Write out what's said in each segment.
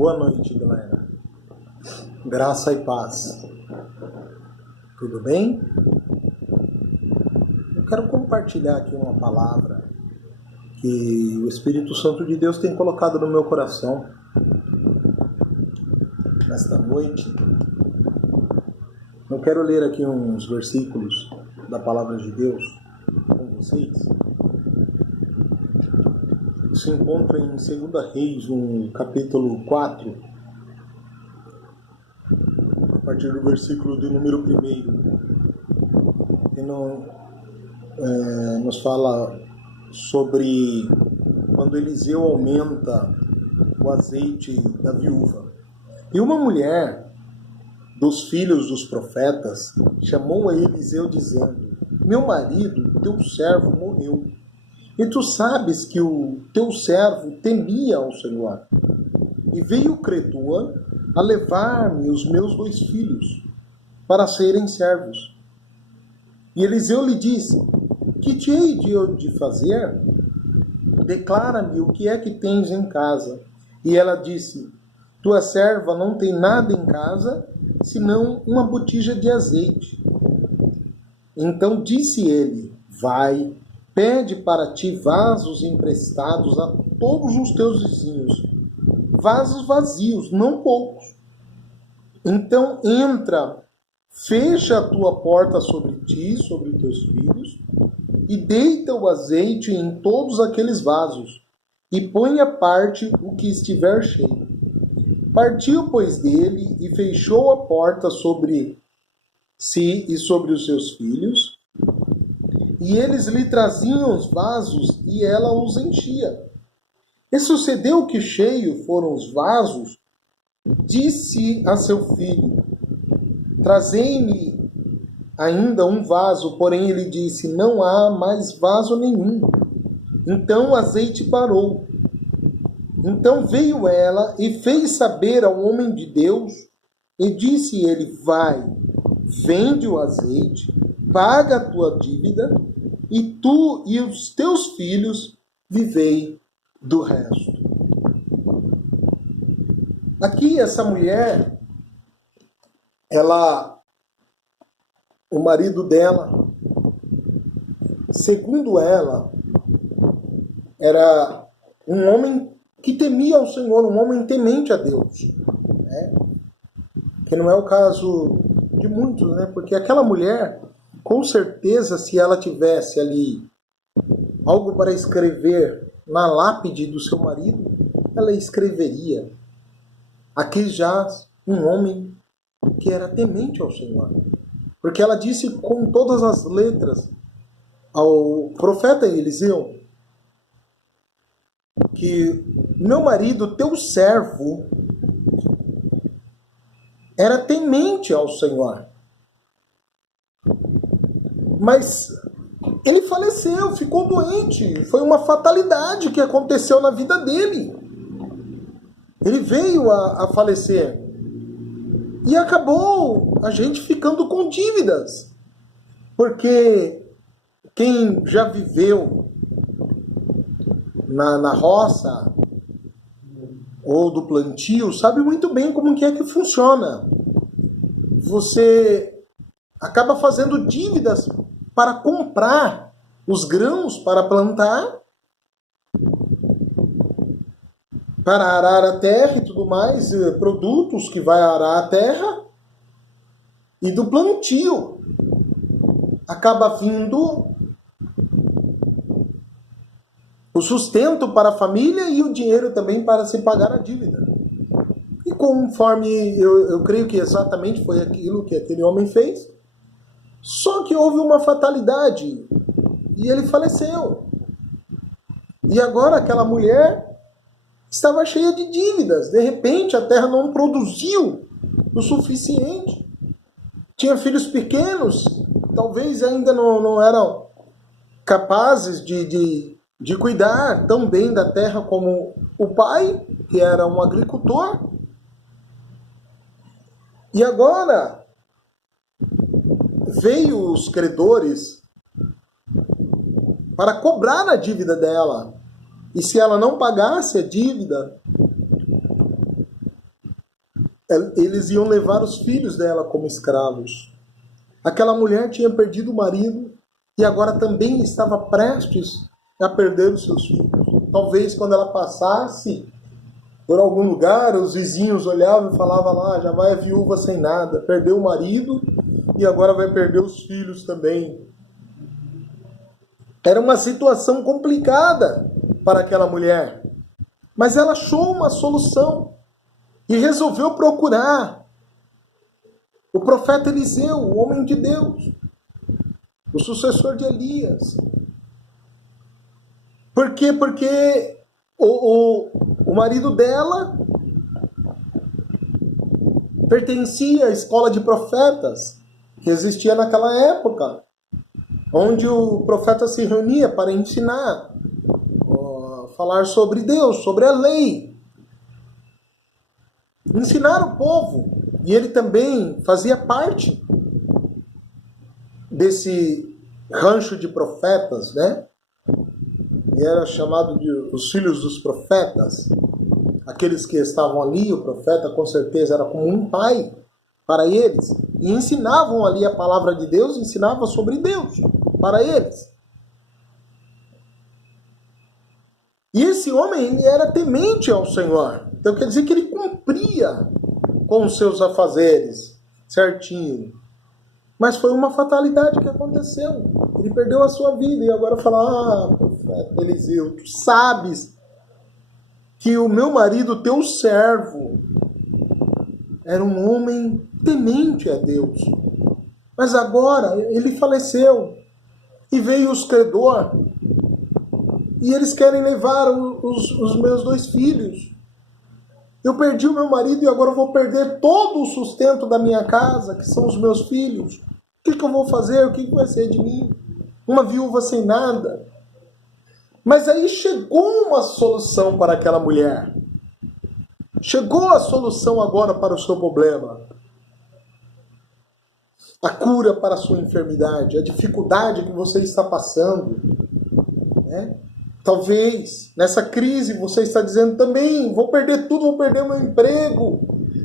Boa noite, galera. Graça e paz. Tudo bem? Eu quero compartilhar aqui uma palavra que o Espírito Santo de Deus tem colocado no meu coração nesta noite. Eu quero ler aqui uns versículos da palavra de Deus com vocês. Se encontra em 2 Reis, no capítulo 4, a partir do versículo de número 1, que nos fala sobre quando Eliseu aumenta o azeite da viúva. E uma mulher dos filhos dos profetas chamou a Eliseu dizendo: meu marido, teu servo, morreu. E tu sabes que o teu servo temia ao Senhor. E veio Cretua a levar-me os meus 2 filhos, para serem servos. E Eliseu lhe disse: que te hei de fazer? Declara-me o que é que tens em casa. E ela disse: tua serva não tem nada em casa, senão uma botija de azeite. Então disse ele: vai, pede para ti vasos emprestados a todos os teus vizinhos, vasos vazios, não poucos. Então entra, fecha a tua porta sobre ti, sobre os teus filhos, e deita o azeite em todos aqueles vasos, e põe à parte o que estiver cheio. Partiu, pois, dele, e fechou a porta sobre si e sobre os seus filhos, e eles lhe traziam os vasos, e ela os enchia. E sucedeu que cheio foram os vasos, disse a seu filho: trazei-me ainda um vaso. Porém ele disse: não há mais vaso nenhum. Então o azeite parou. Então veio ela e fez saber ao homem de Deus, e disse ele: vai, vende o azeite, paga a tua dívida, e tu e os teus filhos vivei do resto. Aqui essa mulher, o marido dela, segundo ela, era um homem que temia ao Senhor, um homem temente a Deus, né? Que não é o caso de muitos, né? Porque aquela mulher, com certeza, se ela tivesse ali algo para escrever na lápide do seu marido, ela escreveria: aqui jaz um homem que era temente ao Senhor. Porque ela disse com todas as letras ao profeta Eliseu que meu marido, teu servo, era temente ao Senhor. Mas ele faleceu, ficou doente. Foi uma fatalidade que aconteceu na vida dele. Ele veio a falecer. E acabou a gente ficando com dívidas. Porque quem já viveu na roça ou do plantio sabe muito bem como que é que funciona. Você acaba fazendo dívidas para comprar os grãos para plantar, para arar a terra e tudo mais, produtos que vai arar a terra, e do plantio acaba vindo o sustento para a família e o dinheiro também para se pagar a dívida. E conforme eu creio que exatamente foi aquilo que aquele homem fez, só que houve uma fatalidade e ele faleceu. E agora aquela mulher estava cheia de dívidas. De repente a terra não produziu o suficiente. Tinha filhos pequenos, talvez ainda não eram capazes de cuidar tão bem da terra como o pai, que era um agricultor. E agora veio os credores para cobrar a dívida dela. E se ela não pagasse a dívida, eles iam levar os filhos dela como escravos. Aquela mulher tinha perdido o marido e agora também estava prestes a perder os seus filhos. Talvez quando ela passasse por algum lugar, os vizinhos olhavam e falavam lá, já vai a viúva sem nada, perdeu o marido e agora vai perder os filhos também. Era uma situação complicada para aquela mulher, mas ela achou uma solução e resolveu procurar o profeta Eliseu, o homem de Deus, o sucessor de Elias. Por quê? Porque o marido dela pertencia à escola de profetas que existia naquela época, onde o profeta se reunia para ensinar, falar sobre Deus, sobre a lei, ensinar o povo. E ele também fazia parte desse rancho de profetas, né? E era chamado de os filhos dos profetas. Aqueles que estavam ali, o profeta com certeza era como um pai para eles. E ensinavam ali a palavra de Deus, ensinavam sobre Deus para eles. E esse homem, ele era temente ao Senhor. Então quer dizer que ele cumpria com os seus afazeres certinho. Mas foi uma fatalidade que aconteceu. Ele perdeu a sua vida e agora fala, profeta Eliseu, tu sabes que o meu marido, teu servo, era um homem temente a Deus. Mas agora ele faleceu e veio os credores e eles querem levar os meus 2 filhos. Eu perdi o meu marido e agora eu vou perder todo o sustento da minha casa, que são os meus filhos. O que eu vou fazer? O que vai ser de mim? Uma viúva sem nada. Mas aí chegou uma solução para aquela mulher. Chegou a solução agora para o seu problema. A cura para a sua enfermidade, a dificuldade que você está passando, né? Talvez nessa crise você está dizendo também, vou perder tudo, vou perder o meu emprego,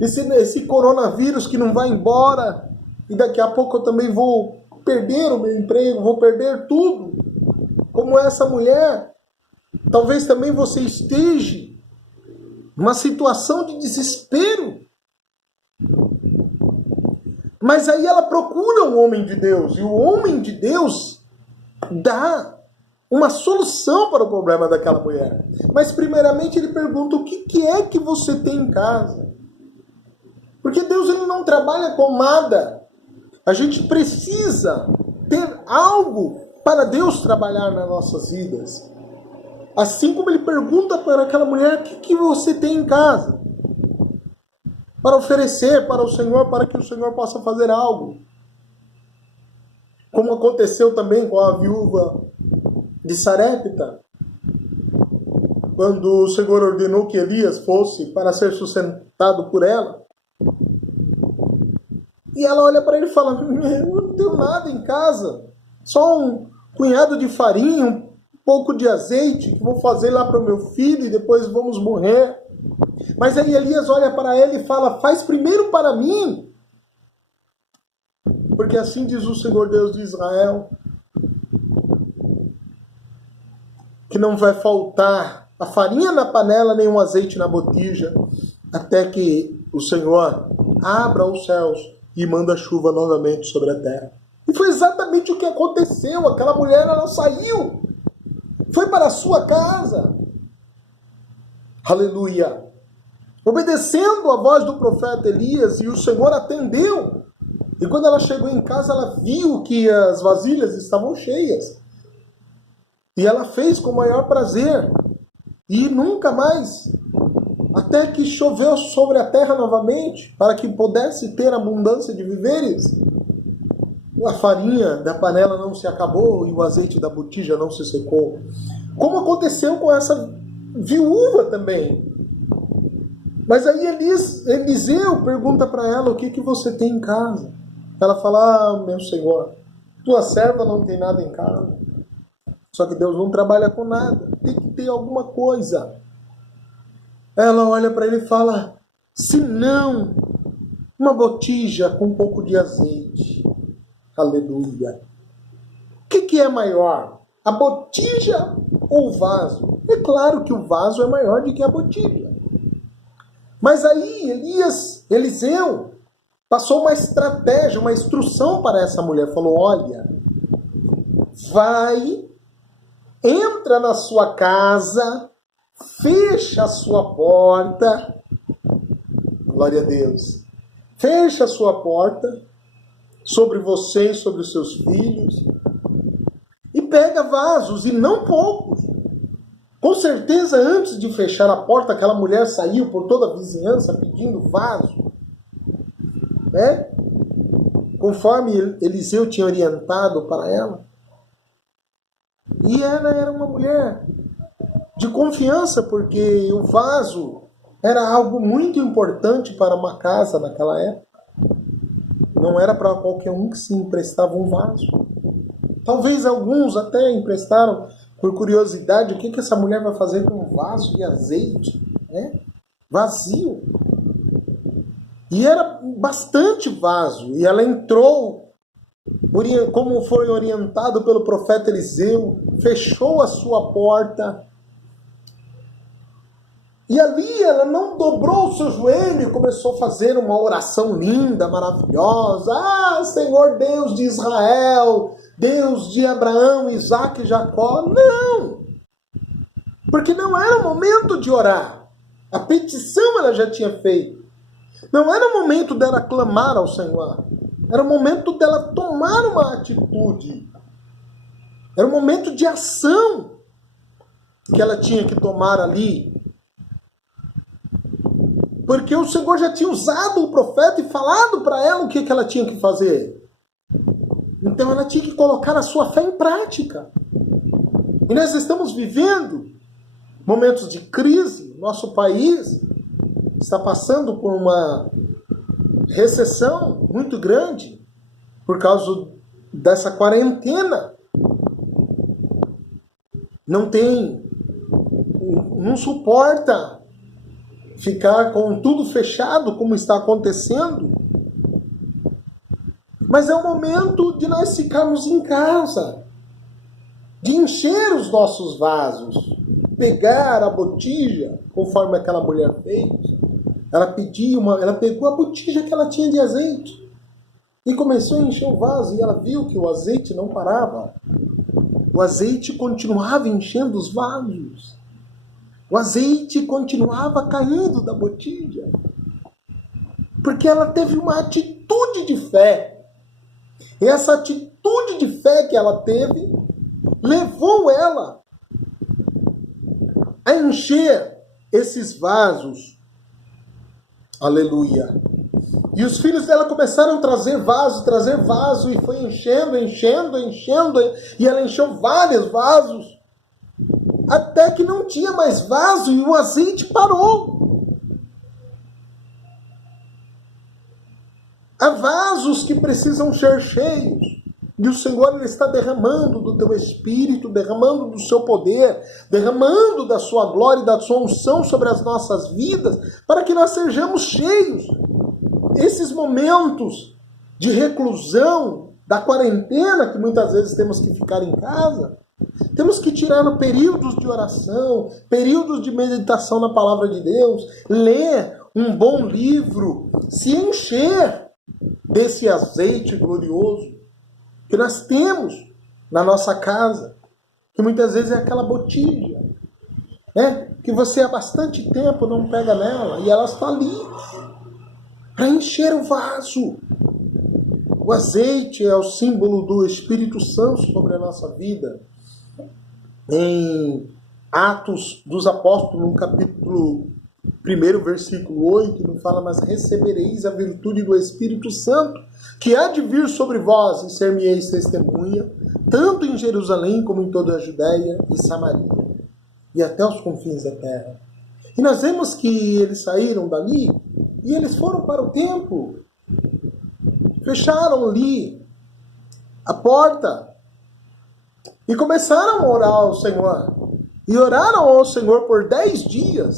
esse coronavírus que não vai embora, e daqui a pouco eu também vou perder o meu emprego, vou perder tudo. Como essa mulher, talvez também você esteja numa situação de desespero. Mas aí ela procura um homem de Deus, e o homem de Deus dá uma solução para o problema daquela mulher. Mas primeiramente ele pergunta, o que é que você tem em casa? Porque Deus, ele não trabalha com nada. A gente precisa ter algo para Deus trabalhar nas nossas vidas. Assim como ele pergunta para aquela mulher, o que você tem em casa? Para oferecer para o Senhor, para que o Senhor possa fazer algo. Como aconteceu também com a viúva de Sarepta, quando o Senhor ordenou que Elias fosse para ser sustentado por ela. E ela olha para ele e fala, eu não tenho nada em casa, só um punhado de farinha, um pouco de azeite, que vou fazer lá para o meu filho e depois vamos morrer. Mas aí Elias olha para ela e fala, faz primeiro para mim, porque assim diz o Senhor Deus de Israel, que não vai faltar a farinha na panela nem o azeite na botija, até que o Senhor abra os céus e manda chuva novamente sobre a terra. E foi exatamente o que aconteceu. Aquela mulher, ela saiu, foi para a sua casa. Aleluia! Obedecendo a voz do profeta Elias, e o Senhor atendeu. E quando ela chegou em casa, ela viu que as vasilhas estavam cheias. E ela fez com o maior prazer. E nunca mais, até que choveu sobre a terra novamente, para que pudesse ter abundância de víveres. A farinha da panela não se acabou e o azeite da botija não se secou. Como aconteceu com essa viúva também. Mas aí Eliseu pergunta para ela, o que você tem em casa? Ela fala, meu Senhor, tua serva não tem nada em casa. Só que Deus não trabalha com nada. Tem que ter alguma coisa. Ela olha para ele e fala, senão uma botija com um pouco de azeite. Aleluia. O que é maior? A botija ou o vaso? É claro que o vaso é maior do que a botija. Mas aí Eliseu passou uma estratégia, uma instrução para essa mulher. Falou, olha, vai, entra na sua casa, fecha a sua porta. Glória a Deus. Fecha a sua porta sobre você e sobre os seus filhos. E pega vasos, e não poucos. Com certeza, antes de fechar a porta, aquela mulher saiu por toda a vizinhança pedindo vaso. Né? Conforme Eliseu tinha orientado para ela. E ela era uma mulher de confiança, porque o vaso era algo muito importante para uma casa naquela época. Não era para qualquer um que se emprestava um vaso. Talvez alguns até emprestaram por curiosidade o que essa mulher vai fazer com um vaso de azeite, né? Vazio. E era bastante vaso. E ela entrou, como foi orientado pelo profeta Eliseu, fechou a sua porta. E ali ela não dobrou o seu joelho e começou a fazer uma oração linda, maravilhosa. Ah, Senhor Deus de Israel, Deus de Abraão, Isaac e Jacó. Não! Porque não era o momento de orar. A petição ela já tinha feito. Não era o momento dela clamar ao Senhor. Era o momento dela tomar uma atitude. Era o momento de ação que ela tinha que tomar ali. Porque o Senhor já tinha usado o profeta e falado para ela o que ela tinha que fazer. Então ela tinha que colocar a sua fé em prática. E nós estamos vivendo momentos de crise. Nosso país está passando por uma recessão muito grande por causa dessa quarentena. Não suporta ficar com tudo fechado como está acontecendo. Mas é o momento de nós ficarmos em casa, de encher os nossos vasos, pegar a botija, conforme aquela mulher fez. Ela pegou a botija que ela tinha de azeite e começou a encher o vaso, e ela viu que o azeite não parava. O azeite continuava enchendo os vasos. O azeite continuava caindo da botija. Porque ela teve uma atitude de fé. E essa atitude de fé que ela teve levou ela a encher esses vasos. Aleluia. E os filhos dela começaram a trazer vaso, e foi enchendo, e ela encheu vários vasos. Até que não tinha mais vaso e o azeite parou. Há vasos que precisam ser cheios. E o Senhor ele está derramando do teu espírito, derramando do seu poder, derramando da sua glória e da sua unção sobre as nossas vidas, para que nós sejamos cheios. Esses momentos de reclusão, da quarentena, que muitas vezes temos que ficar em casa, temos que tirar períodos de oração, períodos de meditação na palavra de Deus, ler um bom livro, se encher desse azeite glorioso que nós temos na nossa casa, que muitas vezes é aquela botija, né? Que você há bastante tempo não pega nela, e ela está ali para encher o vaso. O azeite é o símbolo do Espírito Santo sobre a nossa vida. Em Atos dos Apóstolos, no capítulo 1, versículo 8, não fala, mas recebereis a virtude do Espírito Santo, que há de vir sobre vós, e ser-me-eis testemunha, tanto em Jerusalém como em toda a Judéia e Samaria, e até os confins da terra. E nós vemos que eles saíram dali, e eles foram para o templo, fecharam ali a porta, e começaram a orar ao Senhor. E oraram ao Senhor por 10 dias.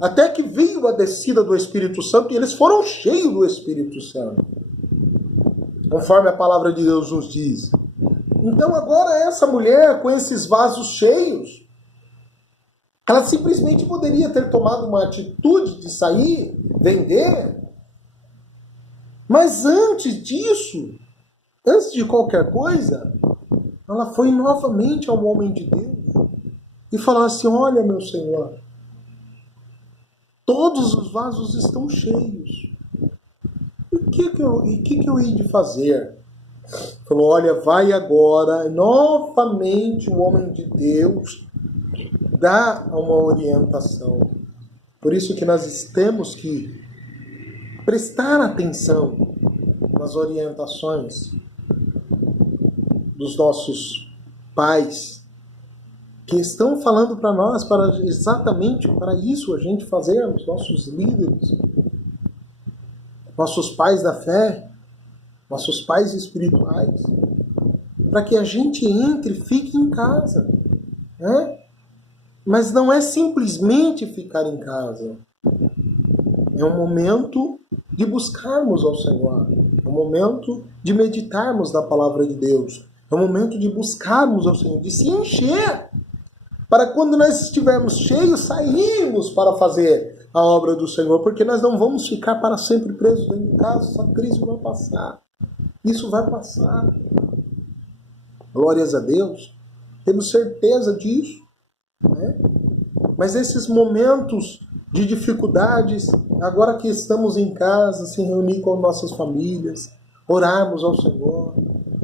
até que veio a descida do Espírito Santo e eles foram cheios do Espírito Santo, conforme a palavra de Deus nos diz. Então agora essa mulher, com esses vasos cheios, ela simplesmente poderia ter tomado uma atitude de sair, vender. Mas antes disso, antes de qualquer coisa, ela foi novamente ao homem de Deus e falou assim: olha, meu Senhor, todos os vasos estão cheios. E o que eu hei de fazer? Falou: olha, vai agora. E novamente o homem de Deus dá uma orientação. Por isso que nós temos que prestar atenção nas orientações dos nossos pais, que estão falando para nós, para exatamente para isso a gente fazermos, nossos líderes, nossos pais da fé, nossos pais espirituais, para que a gente entre e fique em casa, né? Mas não é simplesmente ficar em casa. É um momento de buscarmos ao Senhor. É um momento de meditarmos na palavra de Deus. É um momento de buscarmos ao Senhor, de se encher. Para quando nós estivermos cheios, sairmos para fazer a obra do Senhor. Porque nós não vamos ficar para sempre presos dentro de casa. Essa crise vai passar. Isso vai passar. Glórias a Deus. Temos certeza disso. Né? Mas esses momentos de dificuldades, agora que estamos em casa, se reunir com nossas famílias, orarmos ao Senhor,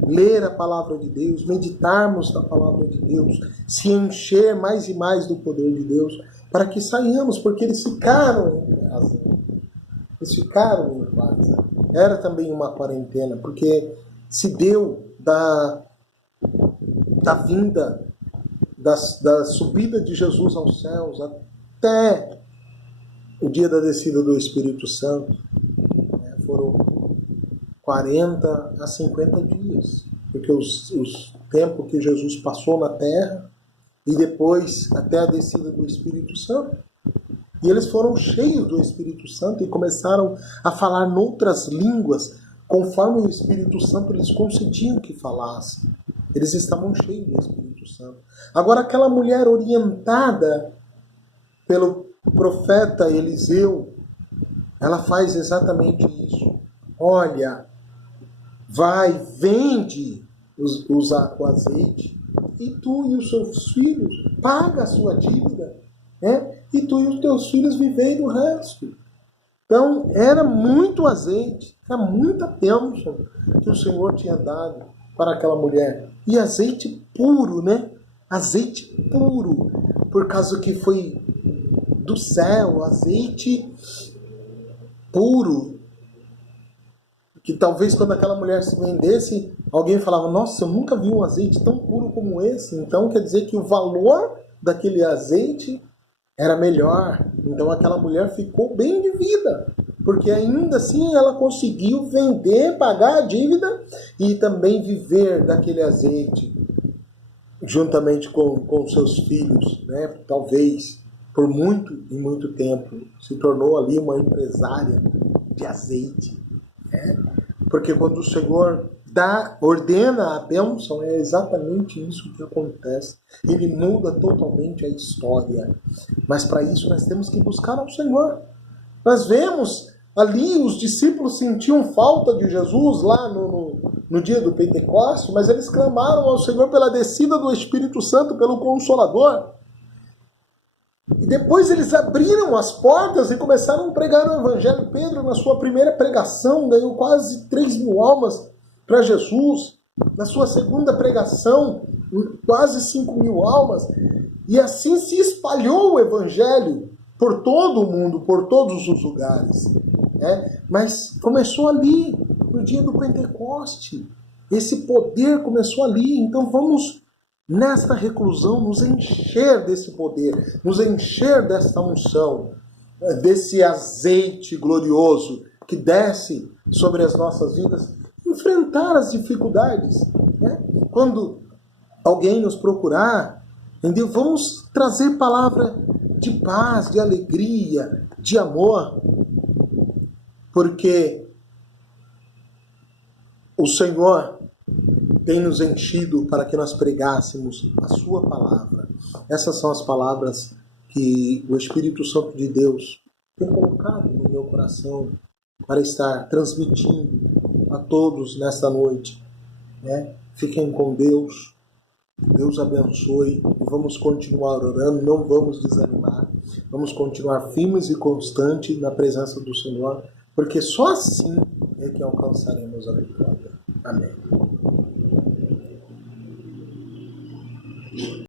ler a palavra de Deus, meditarmos na palavra de Deus, se encher mais e mais do poder de Deus, para que saiamos, porque eles ficaram em casa. Eles ficaram em casa. Era também uma quarentena, porque se deu da vinda, da subida de Jesus aos céus até o dia da descida do Espírito Santo, foram 40 a 50 dias, porque os tempos que Jesus passou na terra e depois até a descida do Espírito Santo. E eles foram cheios do Espírito Santo e começaram a falar noutras línguas, conforme o Espírito Santo lhes concediam que falassem. Eles estavam cheios do Espírito Santo. Agora, aquela mulher orientada pelo profeta Eliseu, ela faz exatamente isso. Olha, vai, vende o azeite, e tu e os seus filhos, paga a sua dívida, né? E tu e os teus filhos vivei do resto. Então, era muito azeite, era muita bênção que o Senhor tinha dado para aquela mulher. E azeite puro, né? Azeite puro, por causa que foi do céu, azeite puro. Que talvez quando aquela mulher se vendesse, alguém falava: nossa, eu nunca vi um azeite tão puro como esse. Então quer dizer que o valor daquele azeite era melhor. Então aquela mulher ficou bem de vida, porque ainda assim ela conseguiu vender, pagar a dívida e também viver daquele azeite, juntamente com seus filhos, né? Talvez por muito e muito tempo se tornou ali uma empresária de azeite, né? Porque quando o Senhor ordena a bênção, é exatamente isso que acontece. Ele muda totalmente a história. Mas para isso nós temos que buscar ao Senhor. Nós vemos ali os discípulos sentiam falta de Jesus lá no dia do Pentecostes, mas eles clamaram ao Senhor pela descida do Espírito Santo, pelo Consolador. E depois eles abriram as portas e começaram a pregar o Evangelho. Pedro, na sua primeira pregação, ganhou quase 3.000 almas para Jesus. Na sua segunda pregação, quase 5.000 almas. E assim se espalhou o Evangelho por todo o mundo, por todos os lugares. Mas começou ali, no dia do Pentecoste. Esse poder começou ali. Então vamos, nesta reclusão, nos encher desse poder, nos encher desta unção, desse azeite glorioso que desce sobre as nossas vidas, enfrentar as dificuldades. Quando alguém nos procurar, entendeu? Vamos trazer palavra de paz, de alegria, de amor, porque o Senhor tem nos enchido para que nós pregássemos a sua palavra. Essas são as palavras que o Espírito Santo de Deus tem colocado no meu coração para estar transmitindo a todos nesta noite. Fiquem com Deus. Deus abençoe e vamos continuar orando, não vamos desanimar, vamos continuar firmes e constantes na presença do Senhor, porque só assim é que alcançaremos a vitória. Amém.